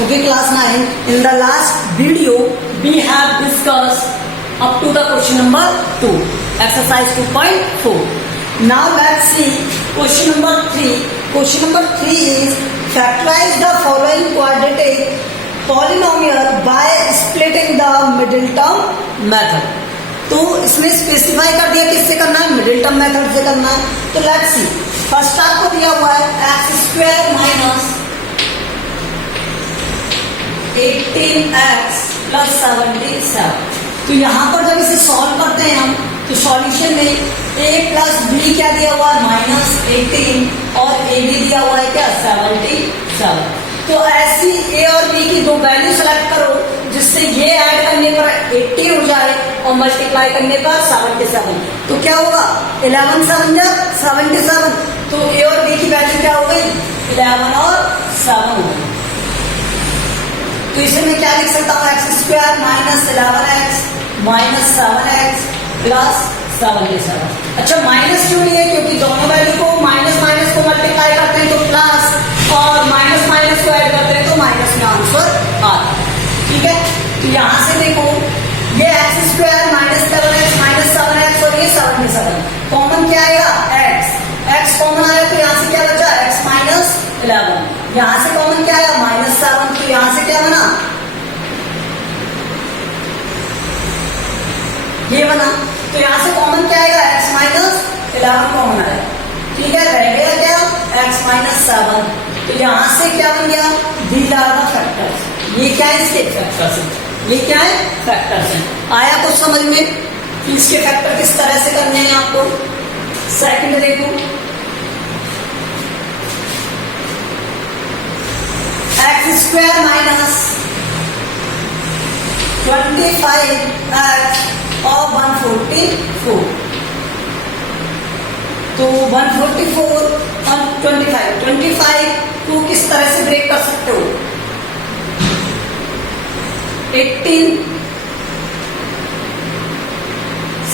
Okay, class 9. In the last video, we have discussed up to the question number 2, exercise 2.4. Now let's see question number 3. Question number 3 is factorize the following quadratic polynomial by splitting the middle term method. तो इसमें specify कर दिया किससे करना है, middle term method से करना है. तो लेट्स सी, फर्स्ट आपको दिया हुआ है x square minus 18x plus 77. तो यहाँ पर जब इसे सॉल्व करते हैं हम, तो सॉल्यूशन में a प्लस बी क्या दिया हुआ है माइनस 18 और a भी दिया हुआ है क्या 77. तो ऐसी a और b की दो वैल्यू सेलेक्ट करो जिससे ये ऐड करने पर 80 हो जाए और मल्टीप्लाई करने पर 77. तो क्या होगा 11 7 जा 77. तो a और b की वैल्यू क्या हो गई 11 और 7 हो गई. तो इसे मैं क्या लिख सकता हूँ x square minus 11x minus 7x plus 77. अच्छा माइनस क्यों नहीं है, क्योंकि दोनों वैल्यू को माइनस माइनस को मल्टीप्लाई करते हैं तो प्लस और माइनस माइनस को ऐड करते हैं तो माइनस में आंसर आता है. ठीक है, तो यहाँ से देखो ये x square minus 11x minus 7x और ये 77 कॉमन क्या आएगा x कॉमन आया तो यहाँ से क्या बचा x माइनस 11. यहाँ से कॉमन क्या आया माइनस 7. तो यहाँ से क्या बना ये बना. तो यहाँ से कॉमन क्या आएगा x माइनस 11 कॉमन आया. ठीक है, रह गया क्या x माइनस 7. तो यहाँ से क्या बन गया दीज आर द फैक्टर्स. ये क्या है इसके फैक्टर्स हैं, ये क्या है फैक्टर्स हैं. आया कुछ समझ में कि इसके फैक्टर किस तरह से करने हैं आपको. सेकंड देखो एक्स स्क्वायर माइनस 25x और 144. तो 144 और 25 को किस तरह से ब्रेक कर सकते हो. 18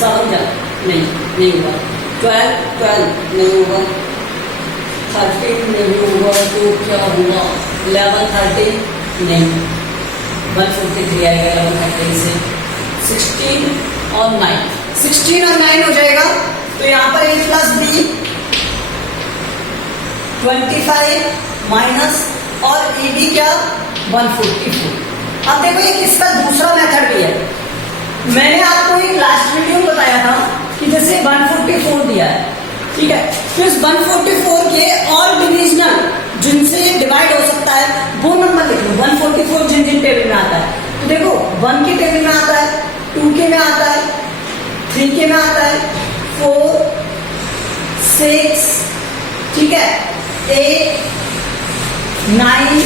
7 जा नहीं होगा. 12 नहीं होगा. 13 नहीं होगा. तो क्या होगा 11 13 नहीं. 143 आएगा 11 13 से. 16 और 9 हो जाएगा. तो यहाँ पर a प्लस बी 25 माइनस और ए बी क्या 144. अब देखो ये किसका दूसरा मेथड भी है. मैंने आपको एक लास्ट वीडियो में बताया था कि जैसे 144 दिया है, ठीक है, तो इस 144 के और डिविजनल जिनसे डिवाइड हो सकता है वो नंबर लिख लो. 144 जिन जिन टेबल में आता है तो देखो 1 के टेबल में आता है, 2 के में आता है, 3 के में आता है, 4 6 ठीक है 8 9.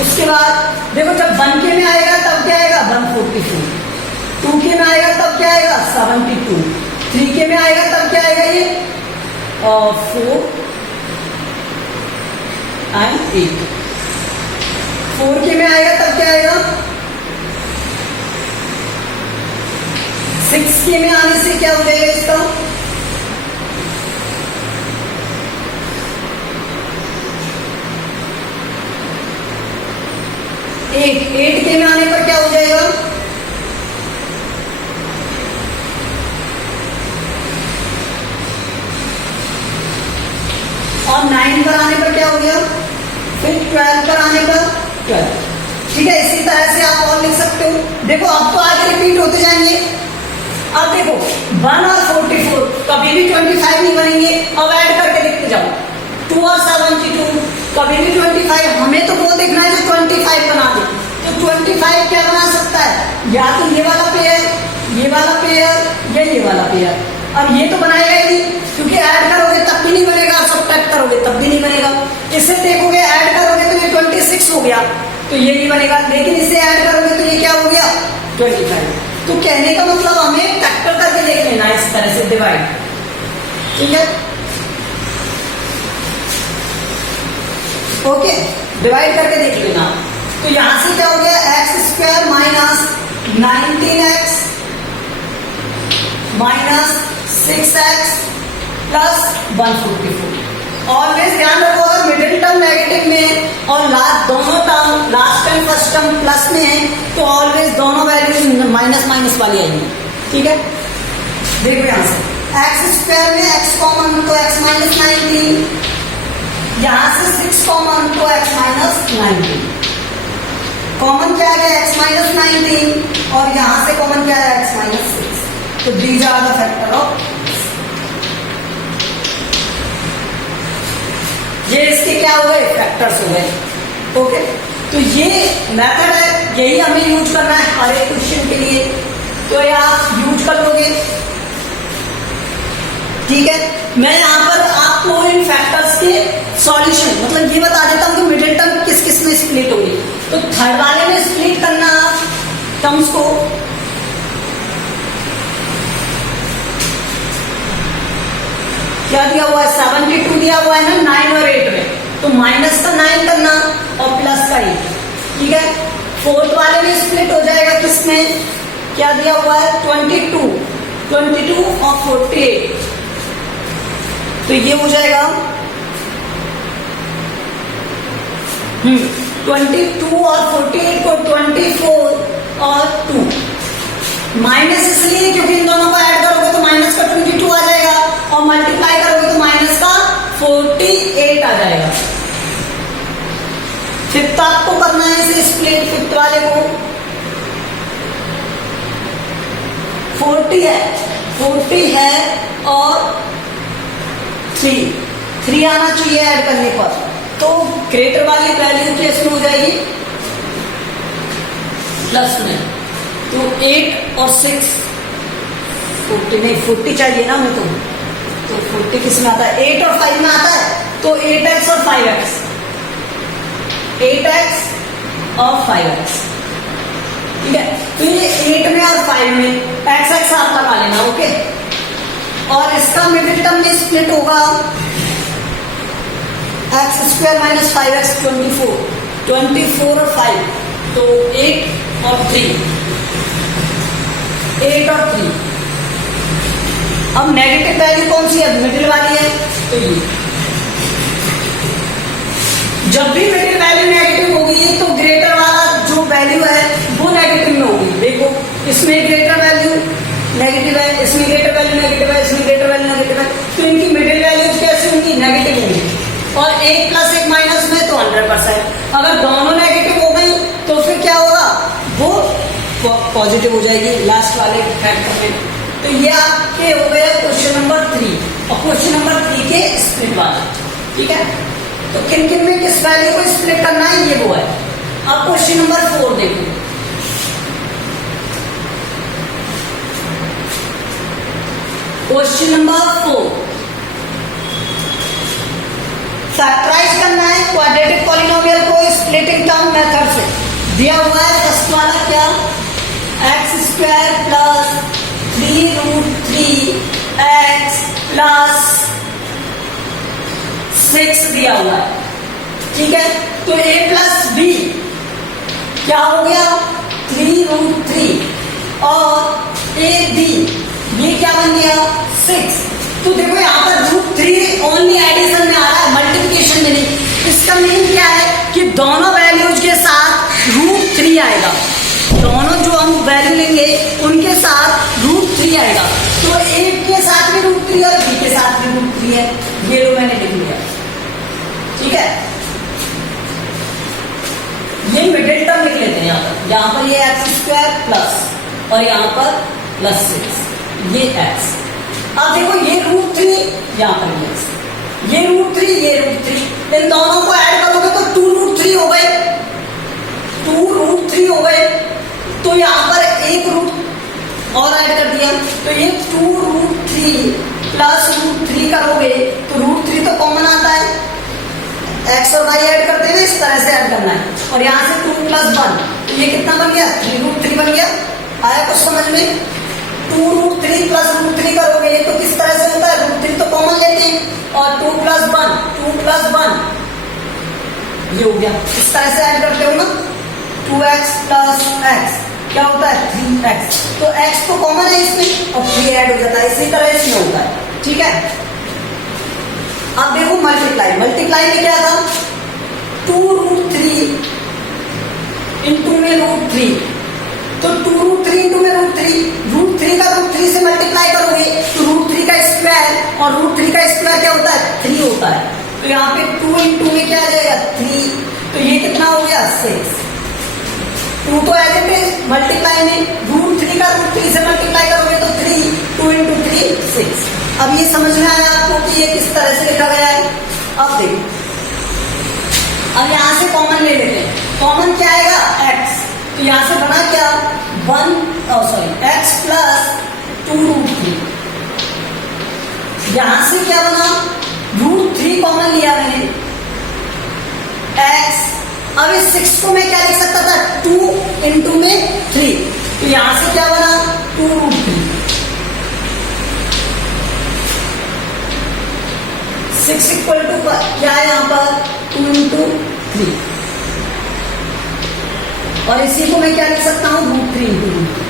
उसके बाद देखो जब 1 के में आएगा तब क्या आएगा 144. 2 के में आएगा तब क्या आएगा 72. 3 के में आएगा तब क्या आएगा ये 4 and 8. 4 के में आएगा तब क्या आएगा 6 के में आने से क्या हो जाएगा इसका 8 के में आने पर क्या हो जाएगा 9 पर आने पर क्या हो गया, फिर 12 पर आने पर 12. ठीक है, इसी तरह से आप और लिख सकते हो. देखो अब तो आगे रिपीट होते जाएंगे. अब देखो 1 और 44 कभी भी 25 नहीं बनेंगे. अब ऐड करके लिखते जाओ. 2 और 72 कभी भी 25. हमें तो वो देखना है जो 25 बना दे. तो 25 क्या बना सकता है, या तो ये वाला पेयर, ये वाला पेयर या ये वाला पेयर. अब ये तो बनाएगा ही नहीं क्योंकि ऐड करोगे तब भी नहीं बनेगा, सब्ट्रैक्ट करोगे तब भी नहीं बनेगा. इसे देखोगे ऐड करोगे तो ये 26 हो गया तो ये नहीं बनेगा, लेकिन इसे ऐड करोगे तो ये क्या हो गया 25. तो कहने का मतलब हमें फैक्टर करके देख लेना है इस तरह से डिवाइड. ठीक है, ओके, डिवाइड करके देख लेना. तो यहां से क्या हो गया x square minus 19x minus 6x plus 144. Always ध्यान रखो अगर मिडिल टर्म नेगेटिव में और लास्ट फर्स्ट टर्म प्लस में है तो ऑलवेज दोनों वैल्यूज माइनस माइनस वाली आएंगी, ठीक है। देखो यहां से एक्स स्क्वायर में एक्स कॉमन तो एक्स माइनस 19, यहां से 6 कॉमन तो एक्स माइनस 19, कॉमन क्या आ गया एक्स माइनस 19 और यहां से कॉमन क्या है एक्स माइनस 6, तो these are the factor of, ये इसके क्या हो गए फैक्टर्स हो गए, ओके। तो ये मेथड है, यही हमें यूज करना है हर एक क्वेश्चन के लिए, तो ये आप यूज कर लोगे, ठीक है। मैं यहाँ पर आपको इन फैक्टर्स के सॉल्यूशन मतलब ये बता देता हूँ कि मिडिल टर्म किस किस में स्प्लिट होगी, तो थर्ड वाले में स्प्लिट करना आप टर्म्स को, क्या दिया हुआ है 72 दिया हुआ है ना 9 और 8 में, तो माइनस का 9 करना और प्लस का 8, ठीक है। फोर्थ वाले में स्प्लिट हो जाएगा किसमें, क्या दिया हुआ है 22 और 48, तो ये हो जाएगा 22 और 48 को 24 और 2, माइनस इसलिए क्योंकि इन दोनों को ऐड करोगे तो माइनस का 22 आ जाएगा और मल्टीप्लाई करोगे तो माइनस का 48 आ जाएगा। फिफ्थ आपको करना है इसे स्प्लिट, फिफ्थ वाले को 40 है और 3 आना चाहिए ऐड करने पर, तो ग्रेटर वाली वैल्यू किसमें हो जाएगी प्लस में, तो 8 और 6 40 नहीं 40 चाहिए ना हमें, तो 40 किस में आता है 8 और 5 में आता है, तो 8x और 5x, 8x और 5x, ठीक है। तो ये 8 में और 5 में x आप लगा लेना, ओके। और इसका मिडिल टर्म में स्प्लिट होगा एक्स स्क्वायर माइनस 5x 24 और 5, तो 8 और 3, अब नेगेटिव वैल्यू कौन सी है मिडिल वाली है, तो ये जब भी मिडिल वैल्यू नेगेटिव होगी तो ग्रेटर वाला जो वैल्यू है वो नेगेटिव में होगी। देखो इसमें ग्रेटर वैल्यू नेगेटिव है, इसमें ग्रेटर वैल्यू नेगेटिव है, इसमें ग्रेटर वैल्यू नेगेटिव है, तो इनकी मिडिल वैल्यूज कैसे होंगी नेगेटिव होंगी, और 1 प्लस 1 माइनस में तो 100%, अगर दोनों नेगेटिव हो गई तो फिर क्या होगा वो पॉजिटिव हो जाएगी लास्ट वाले फैक्टर में। तो ये आपके हो गए क्वेश्चन नंबर 3 और क्वेश्चन नंबर 3 के स्प्लिट वाला, ठीक है। तो किन किन में किस वैल्यू को स्प्लिट करना है ये वो है। अब क्वेश्चन नंबर 4 देखो, क्वेश्चन नंबर 4 फैक्टराइज करना है क्वाड्रेटिक पॉलिनोमियल को स्प्लिटिंग टर्म मेथड से। दिया हुआ है फर्स्ट वाला क्या x square plus 3√3x plus 6 दिया हुआ है, ठीक है। तो a प्लस बी क्या हो गया 3√3 और ए बी ये क्या बन गया 6। तो देखो यहाँ पर √3 ओनली एडिशन में आ रहा है, मल्टीप्लिकेशन में नहीं। इसका मीनिंग क्या है कि दोनों वैल्यूज के साथ √3 आएगा, दोनों जो हम वैल्यू लेंगे उनके साथ √3 आएगा। तो a के साथ भी √3 और b के साथ भी √3 है, ये लो मैंने लिख लिया, ठीक है। ये मिडिल टर्म लिख लेते हैं यहाँ पर ये एक्स स्क्वायर प्लस और यहाँ पर प्लस 6 ये एक्स। अब देखो ये √3 यहाँ पर ये √3 इन दोनों को ऐड करोगे तो 2√3 हो गए, 2√3 हो गए। तो यहाँ पर एक रूट और ऐड कर दिया, तो ये 2√3 प्लस √3 करोगे तो √3 तो कॉमन आता है, एक्स और वाई ऐड करते हैं इस तरह से ऐड करना है। और यहाँ से 2 + 1 तो ये कितना बन गया 3√3 बन गया। आया कुछ समझ में? 2√3 प्लस √3 करोगे तो किस तरह से होता है, √3 तो कॉमन लेते हैं और 2 + 1 ये हो गया। इस तरह से ऐड करते हो ना, 2x प्लस x क्या होता है 3x। तो x तो कॉमन है इसमें और 3 ऐड हो जाता है, इसी तरह इसमें होता है, ठीक है। अब देखो मल्टीप्लाई में क्या था 2√3 × और रूट 3 का स्क्वायर क्या होता है 3 होता है। तो यहाँ पे 2 इंटू में क्या आ जाएगा 3, तो ये कितना हो गया 6। 2 तो एज इट इज मल्टीप्लाई में रूट 3 का रूट 3 से मल्टीप्लाई करोगे तो 3, 2 इंटू 3 6। अब ये समझ में आया आपको कि ये किस तरह से लिखा गया है। अब देखो, अब यहां से कॉमन ले लेते हैं। कॉमन क्या आएगा x, तो यहां से बना क्या x प्लस 2 रूट 3। यहां से क्या बना रूट 3 कॉमन लिया मैंने x। अब इस 6 को मैं क्या लिख सकता था 2 इंटू में 3, तो यहां से क्या बना 2 रूट 3। 6 इक्वल टू क्या है यहाँ पर 2 इंटू 3, और इसी को मैं क्या लिख सकता हूँ रूट 3 इंटू रूट 3।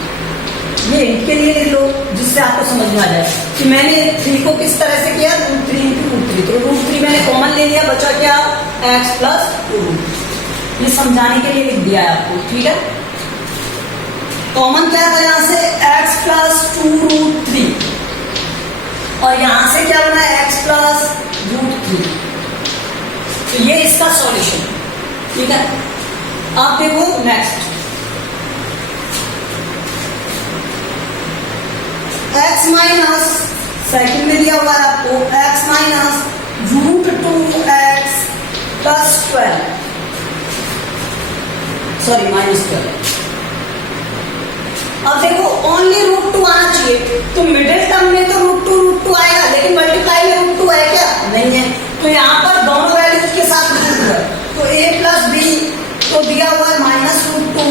ये इनके लिए लिख लो जिससे आपको समझ में आ जाए कि मैंने 3 को किस तरह से किया रूट 3 इंटू रूट 3। तो रूट 3 मैंने कॉमन ले लिया, बचा क्या x प्लस 2 रूट 3। ये समझाने के लिए लिख दिया है आपको, ठीक है। कॉमन क्या था यहां से x प्लस 2 रूट 3, और यहां से क्या बना x प्लस रूट 3। तो ये इसका सॉल्यूशन, ठीक है। अब देखो नेक्स्ट, x माइनस सेकंड में दिया हुआ है आपको x minus root 2x plus 12, sorry minus 12। अब देखो ओनली रूट 2 आना चाहिए, तो मिडिल टर्म में तो रूट 2 आएगा, लेकिन मल्टीप्लाई में रूट 2 है क्या नहीं है। तो यहाँ पर दोनों वैल्यूज के साथ रूट है, तो a प्लस बी तो दिया हुआ है माइनस रूट 2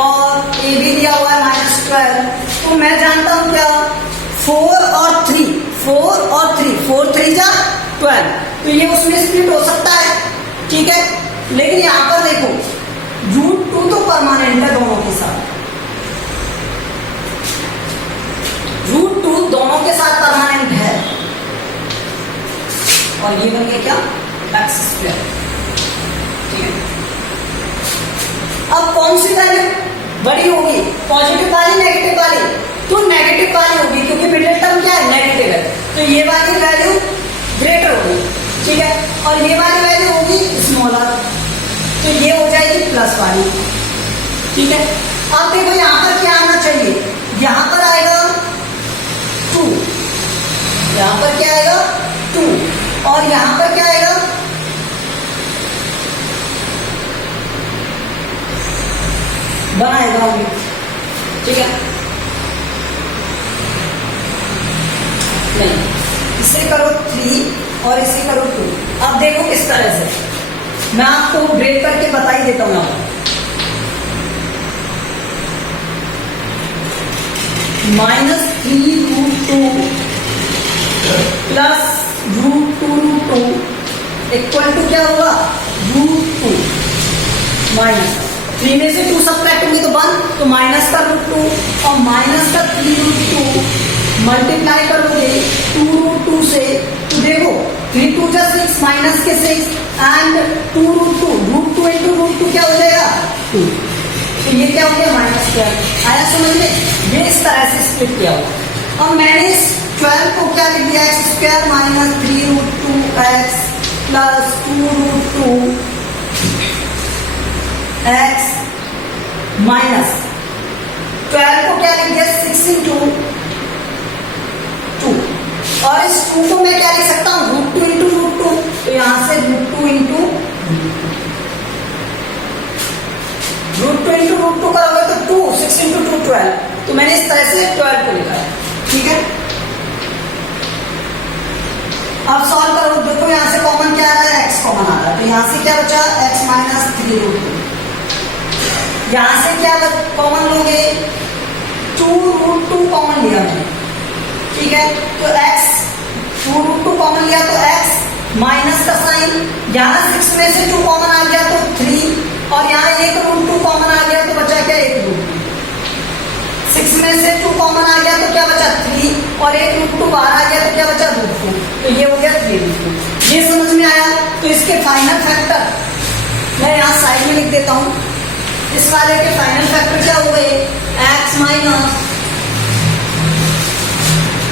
और ए भी दिया हुआ है माइनस 12। तो मैं जानता हूं क्या 4 और 3, 4 3 जा 12, तो ये उसमें स्प्लिट हो सकता है, ठीक है। लेकिन यहां पर देखो रूट 2 तो परमानेंट है दोनों के साथ, रूट 2 दोनों के साथ परमानेंट है, और ये बन गया क्या x स्क्वायर, ठीक है। अब कौन सी वैल्यू बड़ी होगी, पॉजिटिव वाली नेगेटिव वाली, तो नेगेटिव वाली होगी क्योंकि मिडिल टर्म क्या है नेगेटिव है, तो ये वाली वैल्यू ग्रेटर होगी, ठीक है। और ये वाली वैल्यू होगी स्मॉलर, तो ये हो जाएगी प्लस वाली, ठीक है। अब देखो यहां पर क्या आना चाहिए, यहां पर आएगा 2, यहां पर क्या आएगा 2, और यहां पर क्या आएगा बनाएगा, ठीक है। नहीं, इसे करो 3 और इसे करो 2। अब देखो किस तरह से, मैं आपको ब्रेक करके बता ही देता हूं। -3 रूट 2 प्लस रूट 2 इक्वल टू क्या होगा रूट 2 माइनस 3 में से 2 सब्ट्रैक्ट होंगे तो 1, तो माइनस का रूट 2 और माइनस का 3 रूट 2 मल्टीप्लाई करोगे 2 रूट 2 से, तो देखो 3 2 जा 6 माइनस के 6 एंड 2 रूट 2 इंटू रूट 2 क्या हो जाएगा 2, तो ये क्या हो गया माइनस स्क्वायर। आया समझ में, ये इस तरह से स्प्लिट किया हुआ। और मैंने इस 12 को क्या लिख दिया x square minus 3 root 2 x plus 2 root 2 x minus 12 को क्या लिख दिया 6 इंटू 2, और इस 2 को मैं क्या लिख सकता हूँ रूट 2 इंटू रूट 2, तो यहां से root 2 into root 2 into root 2 करोगे तो 2, 6 इंटू 2 12, तो मैंने इस तरह से 12 को लिखा है, ठीक है। अब सॉल्व करो, देखो यहां से कॉमन क्या आ रहा है x कॉमन आ रहा है, तो यहां से क्या बचा x माइनस 3 रूट 2, यहां से क्या कॉमन लोगे 2 रूट 2 कॉमन लिया है, ठीक है। तो x 2 रूट 2 कॉमन लिया तो x माइनस का साइन, यहां 6 में से 2 कॉमन आ गया तो 3, और यहाँ 1 रूट 2 कॉमन आ गया तो बचा क्या 1 रूट 2, 6 में से 2 कॉमन आ गया तो क्या बचा 3, और 1 रूट 2 बाहर आ गया तो क्या बचा रूट 2, तो ये हो गया 3 रूट 2। ये समझ में आया, तो इसके फाइनल फैक्टर मैं यहाँ साइड में लिख देता हूँ। इस वाले के फाइनल फैक्टर क्या हो गए x माइनस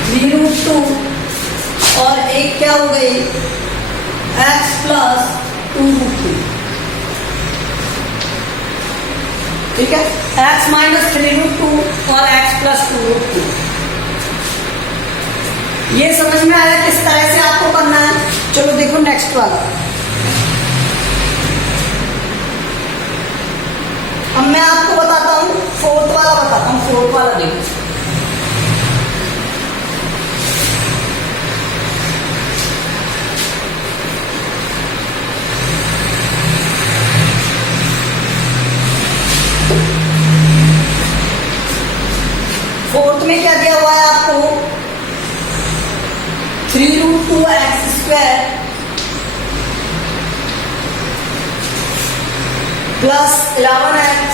3 रूट 2 और एक क्या हो गई x प्लस 2√3, ठीक है, x माइनस 3√2 और x प्लस 2√2। ये समझ में आया किस तरह से आपको करना है। चलो देखो नेक्स्ट वाला। अब मैं आपको बताता हूं फोर्थ वाला, बताता हूं फोर्थ वाला। देखो फोर्थ में क्या दिया हुआ है आपको, 3√2x² प्लस 11x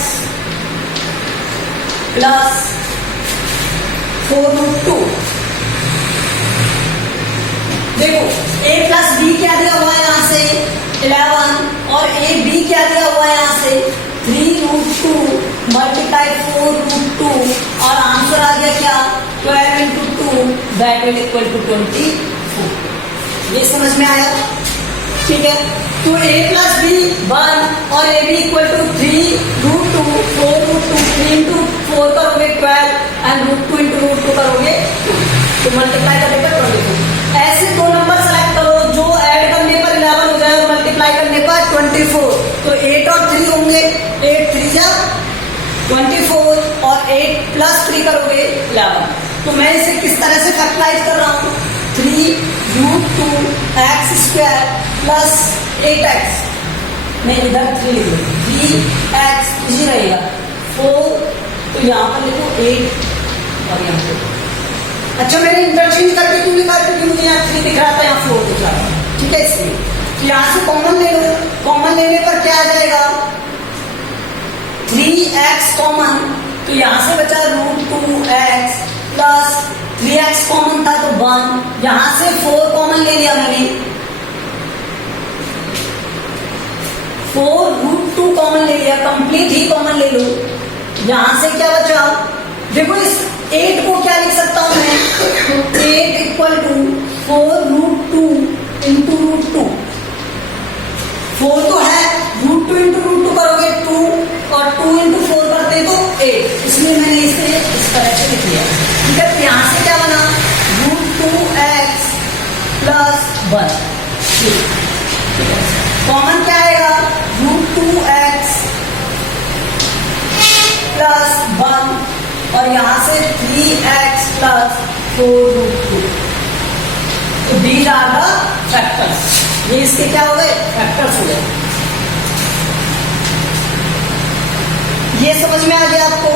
प्लस 4√2। देखो a प्लस b क्या दिया हुआ है यहां से 11 और a b क्या दिया हुआ है यहां से 3√2 मल्टीप्लाई 4√2 और आंसर आ गया क्या 12 into 2 that will equal to 24। ये समझ में आया, ठीक है। तो a प्लस बी 1 और a b equal to 3√2 4√2 3 into 4 करोगे 12 एंड √2 into √2 करोगे 2, तो मल्टीप्लाई करने पर 24। ऐसे दो नंबर सेलेक्ट करो जो ऐड करने पर 11 हो जाए और मल्टीप्लाई करने पर 24। तो 8 और 3 होंगे, 8 3 जा 24 और 8 प्लस 3 करोगे 11। तो मैं इसे किस तरह से फैक्टराइज कर रहा हूं, 3√2x² प्लस 8x, नहीं इधर 3 लिख लो, 3x इसी रहेगा 4, तो यहाँ पर लिखो 8 और यहाँ पे। अच्छा मैंने इंटरचेंज करके क्यों लिखा, क्योंकि मुझे यहाँ 3 दिख रहा था, यहाँ 4 दिख रहा था, ठीक है। इसलिए तो यहाँ से कॉमन ले लो, कॉमन लेने पर क्या आ जाएगा 3x कॉमन, तो यहाँ से बचा √2x प्लस 3x कॉमन था तो 1, यहां से 4 कॉमन ले लिया मैंने, 4√2 कॉमन ले लिया, कंप्लीट ही कॉमन ले लो। यहां से क्या बचा, देखो इस 8 को क्या लिख सकता हूं मैं, 8 इक्वल टू 4√2 इंटू √2, 4 तो है, √2 इंटू √2 करोगे 2 और 2 इंटू 4 करते तो 8, इसलिए मैंने इसे इस तरह से लिख लिया, ठीक है। यहां से क्या बना √2x प्लस 1, कॉमन क्या आएगा √2x प्लस 1 और यहां से 3x प्लस 4√2, तो these are the factors। ये इसके क्या हो गए फैक्टर्स हो गए। ये समझ में आ गया आपको।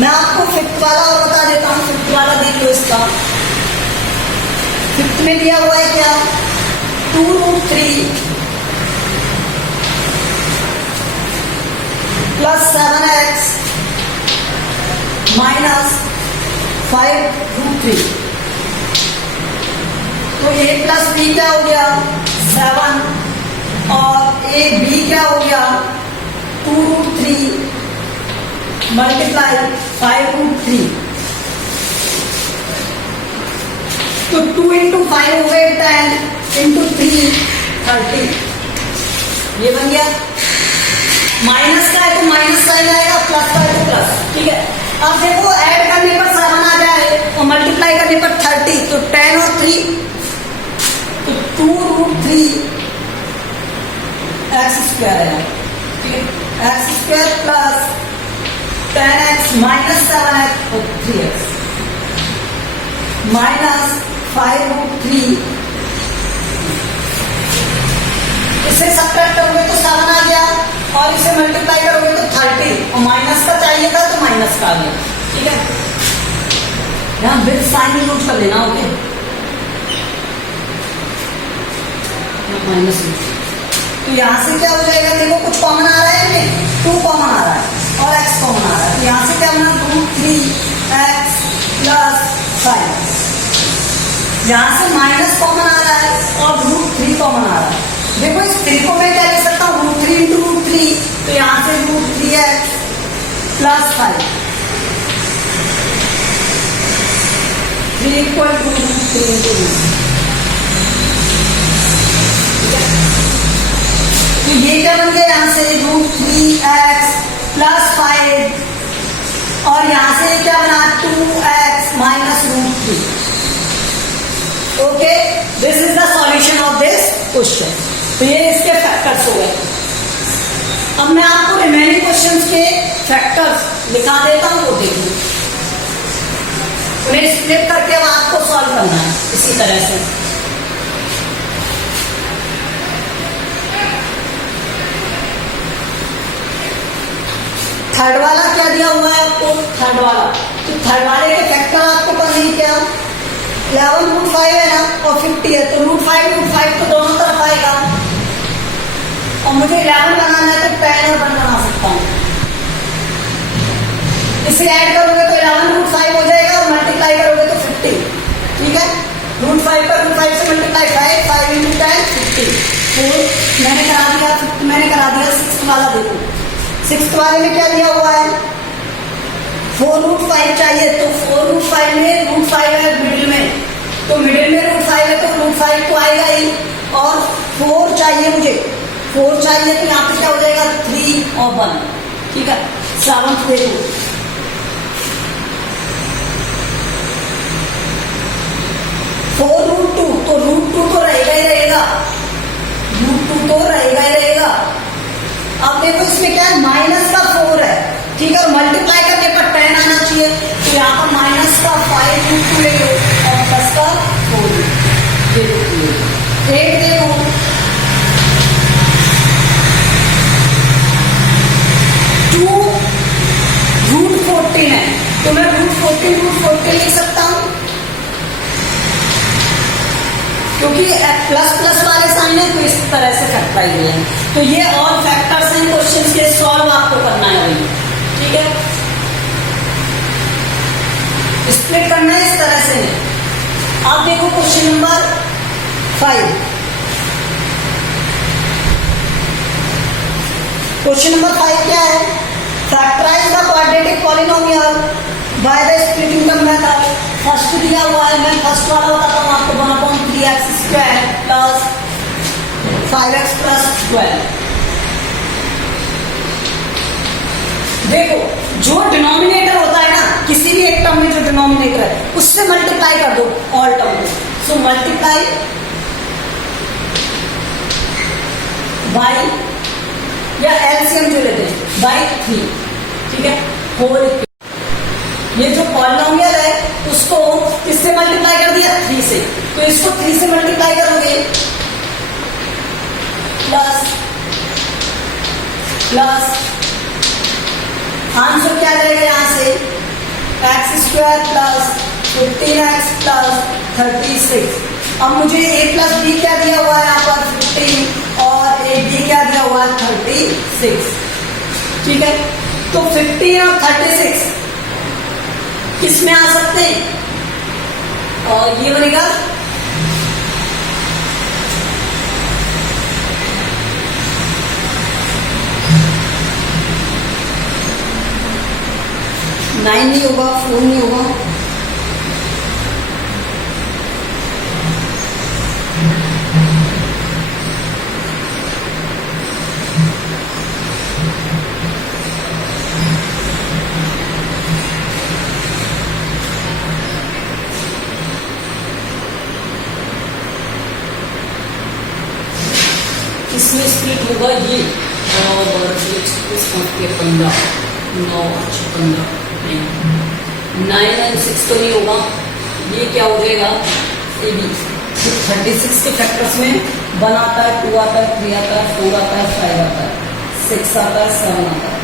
मैं आपको फिफ्थ वाला और बता देता हूं, फिफ्थ वाला देख लो इसका। फिफ्थ में दिया हुआ है क्या 2√3 प्लस 7x माइनस 5√3, तो a प्लस बी क्या हो गया 7 और a b क्या हो गया 2√3 मल्टीप्लाई 5√3, तो 2 इंटू 5 हो गए 10 इंटू 3 30, ये बन गया। माइनस का है तो माइनस साइन आएगा, प्लस का है तो प्लस, ठीक है। अब देखो ऐड करने पर 7 आ जाए और मल्टीप्लाई करने पर 30, तो 10 और 3 तो 2√3 x² है, ठीक है, x² plus 10x minus 7x और 3x माइनस 5√3, इसे सब्ट्रैक्ट करोगे तो 7 आ गया और इसे मल्टीप्लाई करोगे तो 30 और माइनस का चाहिए था तो माइनस का आ गया, ठीक है। यहां विद साइन यूज कर लेना, ओके, माइनस। तो यहां से क्या हो जाएगा, देखो कुछ कॉमन आ रहा है, 2 कॉमन आ रहा है और x कॉमन आ रहा है, तो यहां से क्या बना √3x प्लस 5, यहां से माइनस कॉमन आ रहा है और √3 कॉमन आ रहा है। देखो इस 3 को मैं क्या लिख सकता हूँ √3 इंटू √3, तो यहां से √3x plus 5 equal to √3 into तो ये क्या बन गया यहाँ से √3x प्लस 5 और यहाँ से क्या बना 2x minus √3. Okay, this is the solution of this question. तो ये इसके फैक्टर्स हो गए. अब मैं आपको रिमेनिंग क्वेश्चंस के फैक्टर्स दिखा देता हूं, वो देखिए. उन्हें स्प्लिट करके अब आपको सॉल्व करना है इसी तरह से. थर्ड वाला क्या दिया हुआ है आपको, थर्ड वाला, तो थर्ड वाले के फैक्टर आपको पता नहीं क्या 11√5 है ना और 50 है, तो √5 तो दोनों तरफ आएगा और मुझे 11 बनाना है तो 10 और 1 बना सकता हूँ. इसे ऐड करोगे तो 11√5 हो जाएगा और मल्टीप्लाई करोगे तो 50. ठीक है, √5 पर √5 से मल्टीप्लाई 5 इंटू 10 50. तो मैंने करा दिया 6th वाला. देखो 6th वाले में क्या दिया हुआ है 4√5 चाहिए, तो 4√5 में √5 है मिडिल में, तो मिडिल में √5 है तो √5 तो आएगा ही. और 4 चाहिए मुझे, 4 चाहिए तो यहाँ पे क्या हो जाएगा 3 और 1. ठीक है, 7th देखो 4√2 तो √2 तो रहेगा ही रहेगा, √2 तो रहेगा ही रहेगा. अब देखो इसमें क्या है माइनस का 4 है. ठीक है, और मल्टीप्लाई करने पर 10 आना चाहिए, तो यहाँ पर माइनस का 5√2 ले लो और प्लस का 4 8 देखो 2√14 है, तो मैं √14 लिख सकता हूँ क्योंकि प्लस प्लस वाले साइन है, तो इस तरह से फैक्टराइज है. तो ये ऑल फैक्टर्स हैं क्वेश्चन के, सॉल्व आपको करना है वही. ठीक है, स्प्लिट करना है इस तरह से. आप देखो क्वेश्चन नंबर 5. क्वेश्चन नंबर 5 क्या है, factorise the quadratic polynomial by the splitting the method. First दिया हुआ है, मैं फर्स्ट वाला बताता हूँ आपको 1/3x² प्लस 5x प्लस 12. देखो जो डिनोमिनेटर होता है ना किसी भी एक टर्म में, जो डिनोमिनेटर है उससे मल्टीप्लाई कर दो ऑल टर्म में. सो मल्टीप्लाई बाय या एलसीएम जो लेते हैं बाय 3. ठीक है, होल. ये जो पॉलिनोमियल है उसको किससे मल्टीप्लाई कर दिया 3 से, तो इसको 3 से मल्टीप्लाई करोगे प्लस प्लस आंसर क्या जाएगा यहाँ से x² प्लस 15x प्लस 36. अब मुझे a प्लस b क्या दिया हुआ है यहाँ पर 15 और a b क्या दिया हुआ है 36. ठीक है, तो 15 और 36 किस में आ सकते हैं, और ये बनेगा 9 नहीं होगा, 4 नहीं होगा. इसमें स्प्लिट होगा ये और 15 9 15 9 और 6 तो नहीं होगा. ये क्या हो जाएगा ए बी. 36 के फैक्टर्स में 1 आता है, 2 आता है, 3 आता है, 4 आता है, 5 आता है, 6 आता है, 7 आता है,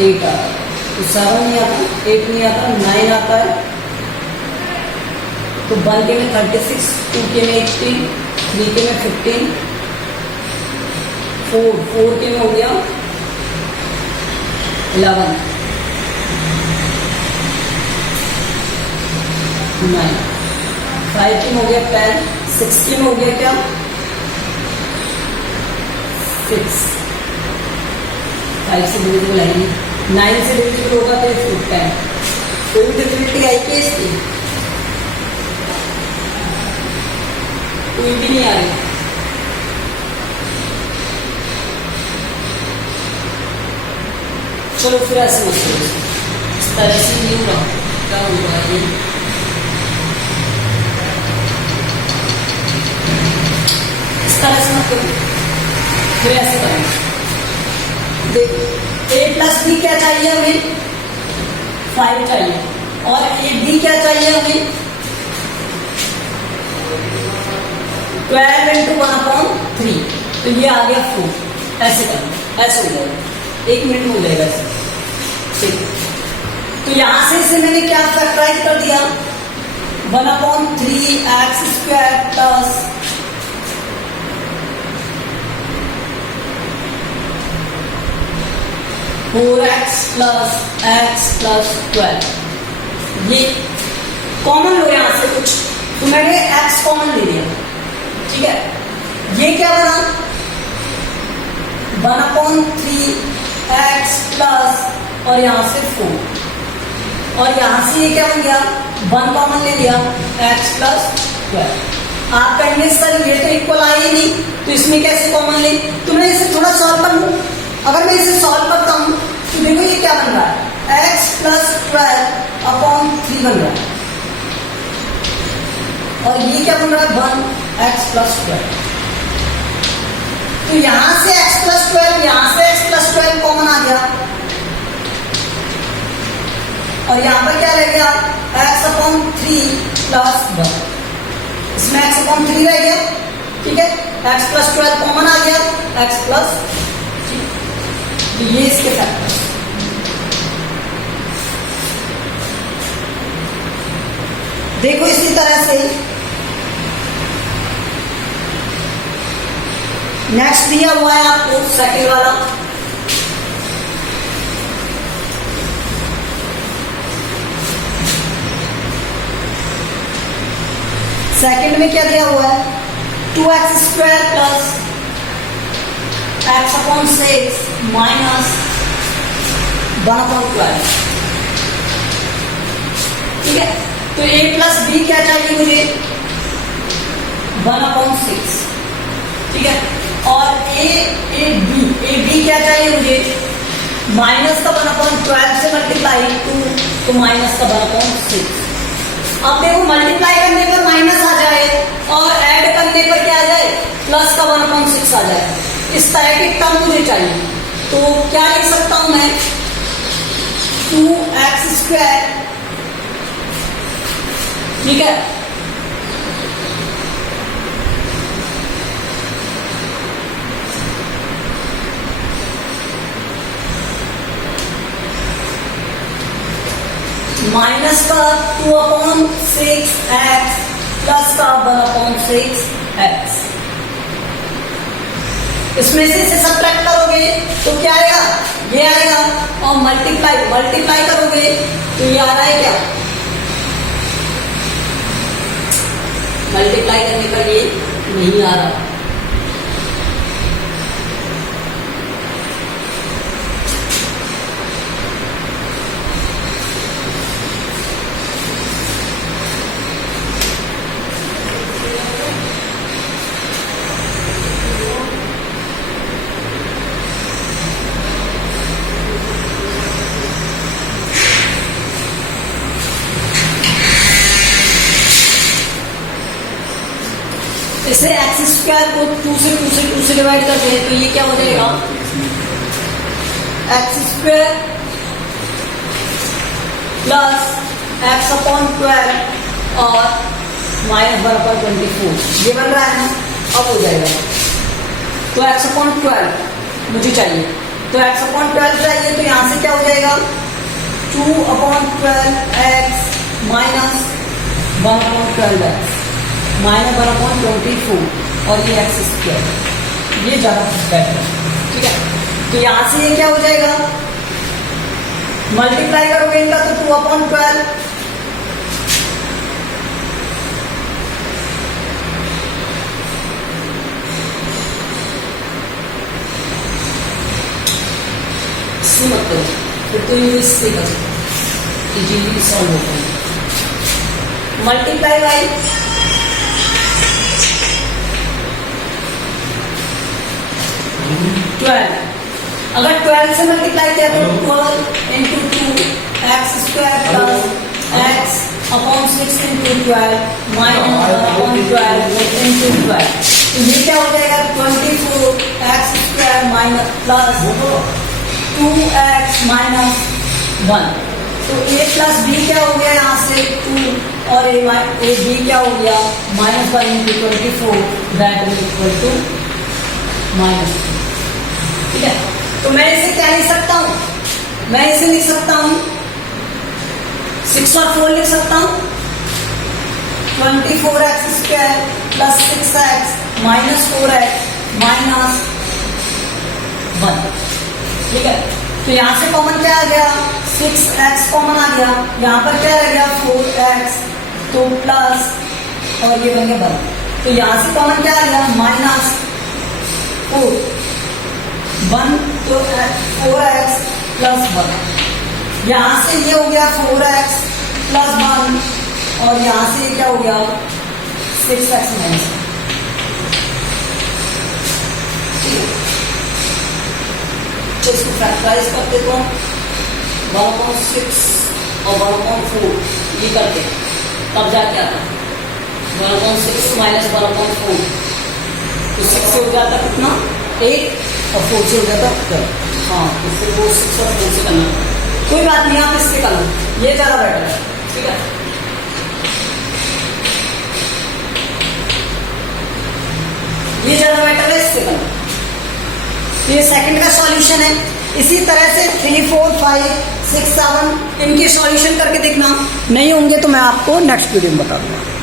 8 आता है. तो 7 नहीं आता, 8 नहीं आता, 9 आता है. तो 1 के में 36, 2 के में 18, 3 के में 15, 4 के में हो गया 11, 9, 5 के में हो गया 10, 6 के में हो गया क्या 6, 5 से डिविजिबल है, 9 से डिविजिबल होगा तो 10. कोई भी डिफिकल्टी आई क्या इसकी. कोई भी नहीं आ रही। चलो फिर ऐसे मत करो, इस तरह से नहीं होगा, क्या होगा ये, इस तरह से मत करो, फिर ऐसे करेंगे। देखो ए प्लस बी क्या चाहिए हमें, 5 चाहिए, और ए बी क्या चाहिए हमें, 12 इंटू 1/3, तो ये आ गया 4। ऐसे करना, ऐसे हो जाएगा, 1 मिनट में हो जाएगा ऐसे। ठीक, तो यहां से इसे मैंने क्या फैक्टराइज कर दिया, 1/3 x² प्लस 4x प्लस 12। ये कॉमन लो यहां से कुछ, तो मैंने x कॉमन ले लिया। ठीक है, ये क्या बना, 1/3 x प्लस और यहां से 4, और यहां से ये क्या बन गया, 1 कॉमन ले लिया, x प्लस 12। आप कहेंगे सर ये तो इक्वल आया ही नहीं, तो इसमें कैसे कॉमन ले, तो मैं इसे थोड़ा सॉल्व कर लूं। अगर मैं इसे सॉल्व करता हूं तो देखो ये क्या बन रहा है, x प्लस 12/3 बन रहा है, और ये क्या बन रहा है, 1x प्लस 12। तो यहां से x प्लस 12, यहां से x प्लस 12 कॉमन आ गया, और यहां पर क्या रह गया, x/3 प्लस 1, इसमें x/3 रह गया। ठीक है, x प्लस 12 कॉमन आ गया, x प्लस, तो ये इसके फैक्टर। देखो इसी तरह से नेक्स्ट दिया हुआ है आपको सेकंड वाला, सेकंड में क्या दिया हुआ है, 2x² प्लस x/6 माइनस 1/12। ठीक है, तो a प्लस बी क्या चाहिए मुझे, 1/6। ठीक है, और ए बी क्या चाहिए मुझे, माइनस का 1/12 से मल्टीप्लाई 2, तो माइनस का 1/6। अब देखो मल्टीप्लाई करने पर माइनस आ जाए और ऐड करने पर क्या आ जाए, प्लस का 1/6 आ जाए, इस तरह की टर्म मुझे चाहिए। तो क्या लिख सकता हूं मैं, 2x², ठीक है, माइनस का 2/6x प्लस का 1/6x, इसमें से इसे सब्ट्रैक्ट करोगे तो क्या आएगा, ये आएगा, और मल्टीप्लाई करोगे तो ये आ रहा है क्या, मल्टीप्लाई करने पर ये नहीं आ रहा। इसे x² को 2 से डिवाइड करते हैं, तो ये क्या हो जाएगा, x² प्लस x/12 और माइनस 1/24, ये बन रहा है ना, अब हो जाएगा। तो x/12 मुझे चाहिए, तो x/12 चाहिए, तो यहां से क्या हो जाएगा, 2/12x माइनस 1/12x माइनस 1/24, और ये x², ये ज्यादा बेटर है। ठीक है, तो यहां से ये क्या हो जाएगा, मल्टीप्लाई करोगे इनका तो 2/12, इससे मत करो, फिर तो ये इससे कर सकते, इजीली सॉल्व होता है। मल्टीप्लाई बाई 12 अगर 12 से मल्टीप्लाई किया तो 12 into 2 x square plus x upon 6 into 12 minus upon 12 into 12 तो ये क्या हो जाएगा 24 x square minus plus 2x minus 1 तो a प्लस बी क्या हो गया यहाँ से 2 और ए बी क्या हो गया minus 1 into 24 that is equal to minus. ठीक है, तो मैं इसे क्या लिख सकता हूँ, मैं इसे लिख सकता हूँ 6 और 4 लिख सकता हूँ 24x square plus 6x minus 4x minus 1। ठीक है, तो यहाँ से कॉमन क्या आ गया 6x कॉमन आ गया, यहाँ पर क्या रह गया 4x तो प्लस और ये बन गया 1 तो यहाँ से कॉमन क्या आ गया माइनस 4 1 तो 4x प्लस 1 यहाँ से ये हो गया 4x प्लस 1 और यहाँ से क्या हो गया 6x माइनस 1। तो इसको फैक्टराइज करते तो 1/6 और 1/4 ये करते तब जाके आता 1/6 माइनस 1/4 तो 6 से हो जाता कितना 8 और 4 से हो जाता 12। हाँ इससे वो 6 और 4 से करना कोई बात नहीं, आप इससे कर लो, ये ज्यादा बेटर है। ठीक है, ये ज्यादा बेटर है, इससे कर लो। ये सेकंड का सॉल्यूशन है। इसी तरह से 3, 4, 5, 6, 7 इनके सॉल्यूशन करके देखना, नहीं होंगे तो मैं आपको नेक्स्ट वीडियो में बता दूंगा।